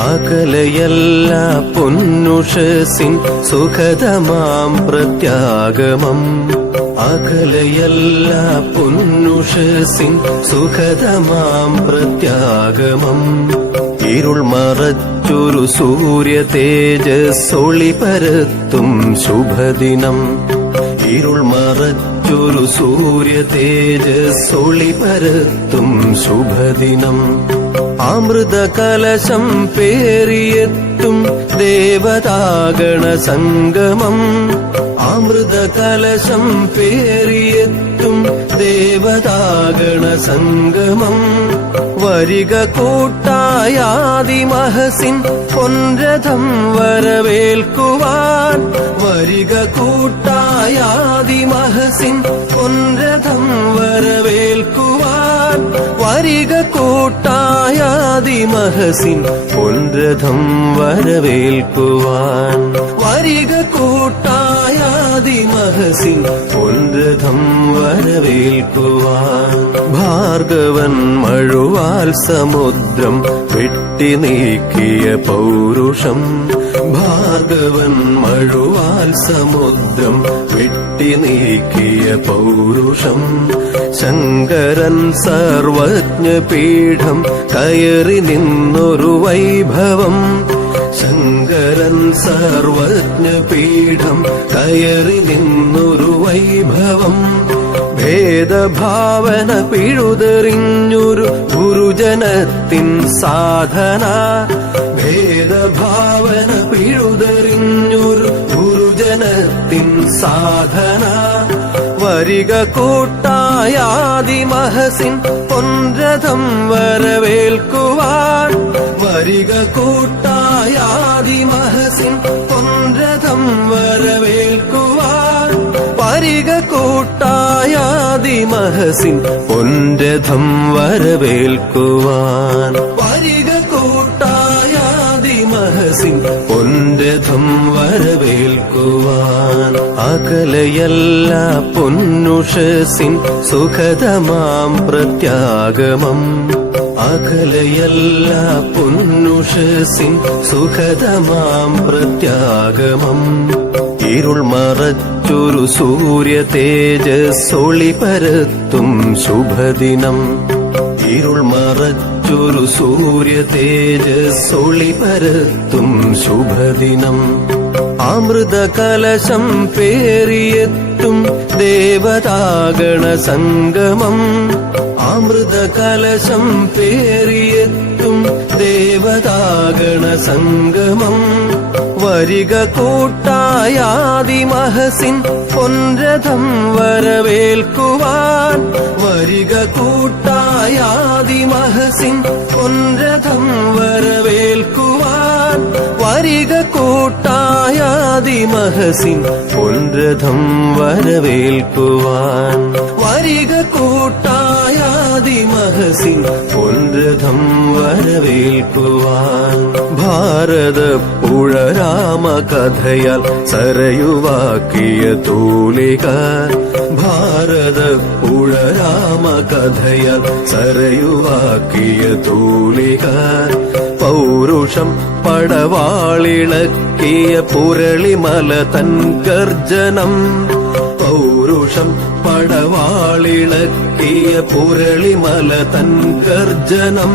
അകലയല്ല പൊന്നുഷസിൻ സുഖതമാം പ്രത്യാഗമം. അകലയല്ല പൊന്നുഷസിൻ സുഖതമാം പ്രത്യാഗമം. ഇരുൾ മറച്ചൊരു സൂര്യ തേജസ്സൊളി പരത്തും ശുഭദിനം. ഇരുൾ മറച്ചൊരു സൂര്യ തേജസ്സൊളി പരത്തും ശുഭദിനം. അമൃത കലശം പേറിയെത്തും ദേവതാഗണ സംഗമം. അമൃത കലശം പേറിയെത്തും ദേവതാഗണ സംഗമം. വരിക കൂട്ടായാദിമഹസിൻ പൊൻരഥം വരവേൽക്കുവാൻ. വരിക കൂട്ടായാദിമഹസിൻ പൊൻരഥം വരവേൽക്കുവാൻ. വരിക കൂട്ടായാദിമഹസിൻ പൊൻരഥം വരവേൽക്കുവാൻ. വരിക കൂട്ടായാദിമഹസിൻ പൊൻരഥം വരവേൽക്കുവാൻ. ഭാർഗവൻ മഴുവാൽ സമുദ്രം വെട്ടി നീക്കിയ പൗരുഷം. ഭാർഗവൻ മഴുവാൽ സമുദ്രം വെട്ടി നീക്കിയ പൗരുഷം. ശങ്കരൻ സർവജ്ഞപീഠം കയറി നിന്നൊരു വൈഭവം. ശങ്കരൻ സർവജ്ഞപീഠം കയറി നിന്നൊരു വൈഭവം. ഭേദഭാവന പിഴുതെറിഞ്ഞൊരു ഗുരുജനത്തിൻ സാധന. ഭേദഭാവന പിഴുതെറിഞ്ഞൊരു ഗുരുജനത്തിൻ സാധന. വരിക കൂട്ടായാദിമഹസിൻ പൊൻരഥം വരവേൽക്കുവാൻ. വരിക കൂട്ടായാദിമഹസിൻ പൊൻരഥം വരവേൽക്കുവാൻ. വരിക കൂട്ടായാദിമഹസിൻ പൊൻരഥം വരവേൽക്കുവാൻ. വരിക കൂട്ടായാദിമഹസിൻ പൊൻരഥം വരവേൽക്കുവാൻ. അകലയല്ല പൊന്നുഷസിൻ സുഖതമാം പ്രത്യാഗമം. അകലയല്ല പൊന്നുഷസിൻ സുഖതമാം പ്രത്യാഗമം. ഇരുൾ മറച്ചൊരു സൂര്യ തേജസ്സൊളി പരത്തും ശുഭദിനം. ഇരുൾ മറച്ചൊരു സൂര്യ തേജസ്സൊളി പരത്തും ശുഭദിനം. അമൃത കലശം പേറിയെത്തും ദേവതാഗണ സംഗമം. അമൃത കലശം പേറിയെത്തും ദേവതാഗണ സംഗമം. വരിക കൂട്ടായാദിമഹസിൻ പൊൻരഥം വരവേൽക്കുവാൻ. വരിക കൂട്ടായാദിമഹസിൻ പൊൻരഥം വരവേൽക്കുവാൻ. വരിക കൂട്ടായാദിമഹസിൻ പൊൻരഥം വരവേൽക്കുവാൻ. വരിക കൂട്ടായാദിമഹസിൻ പൊൻരഥം വരവേൽക്കുവാൻ. ഭാരതപ്പുഴ രാമകഥയാൽ സരയുവാക്കിയ തൂലിക. ഭാരതപ്പുഴ രാമകഥയാൽ സരയുവാക്കിയ തൂലിക. പൗരുഷം പടവാളിളക്കിയ പുരളിമല തൻ ഗർജനം. പൗരുഷം പടവാളിളക്കിയ പുരളിമല തൻ ഗർജനം.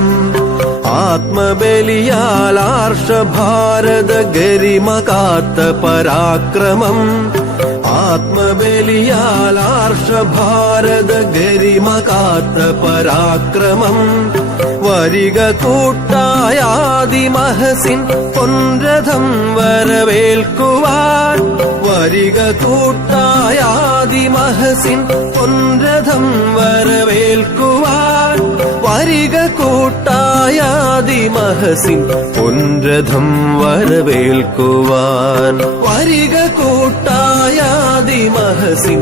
ആത്മബലിയാൽ ആർഷഭാരത ഗരിമ കാത്ത പരാക്രമം. ആത്മബലിയാൽ ആർഷഭാരത ഗരിമ കാത്ത പരാക്രമം. വരിക കൂട്ടായാദിമഹസിൻ പൊൻരഥം വരവേൽക്കുവാൻ. വരിക കൂട്ടായാദിമഹസിൻ പൊൻരഥം വരവേൽക്കുവാൻ. വരിക കൂട്ടായാദിമഹസിൻ പൊൻരഥം വരവേൽക്കുവാൻ. വരിക കൂട്ടായാദിമഹസിൻ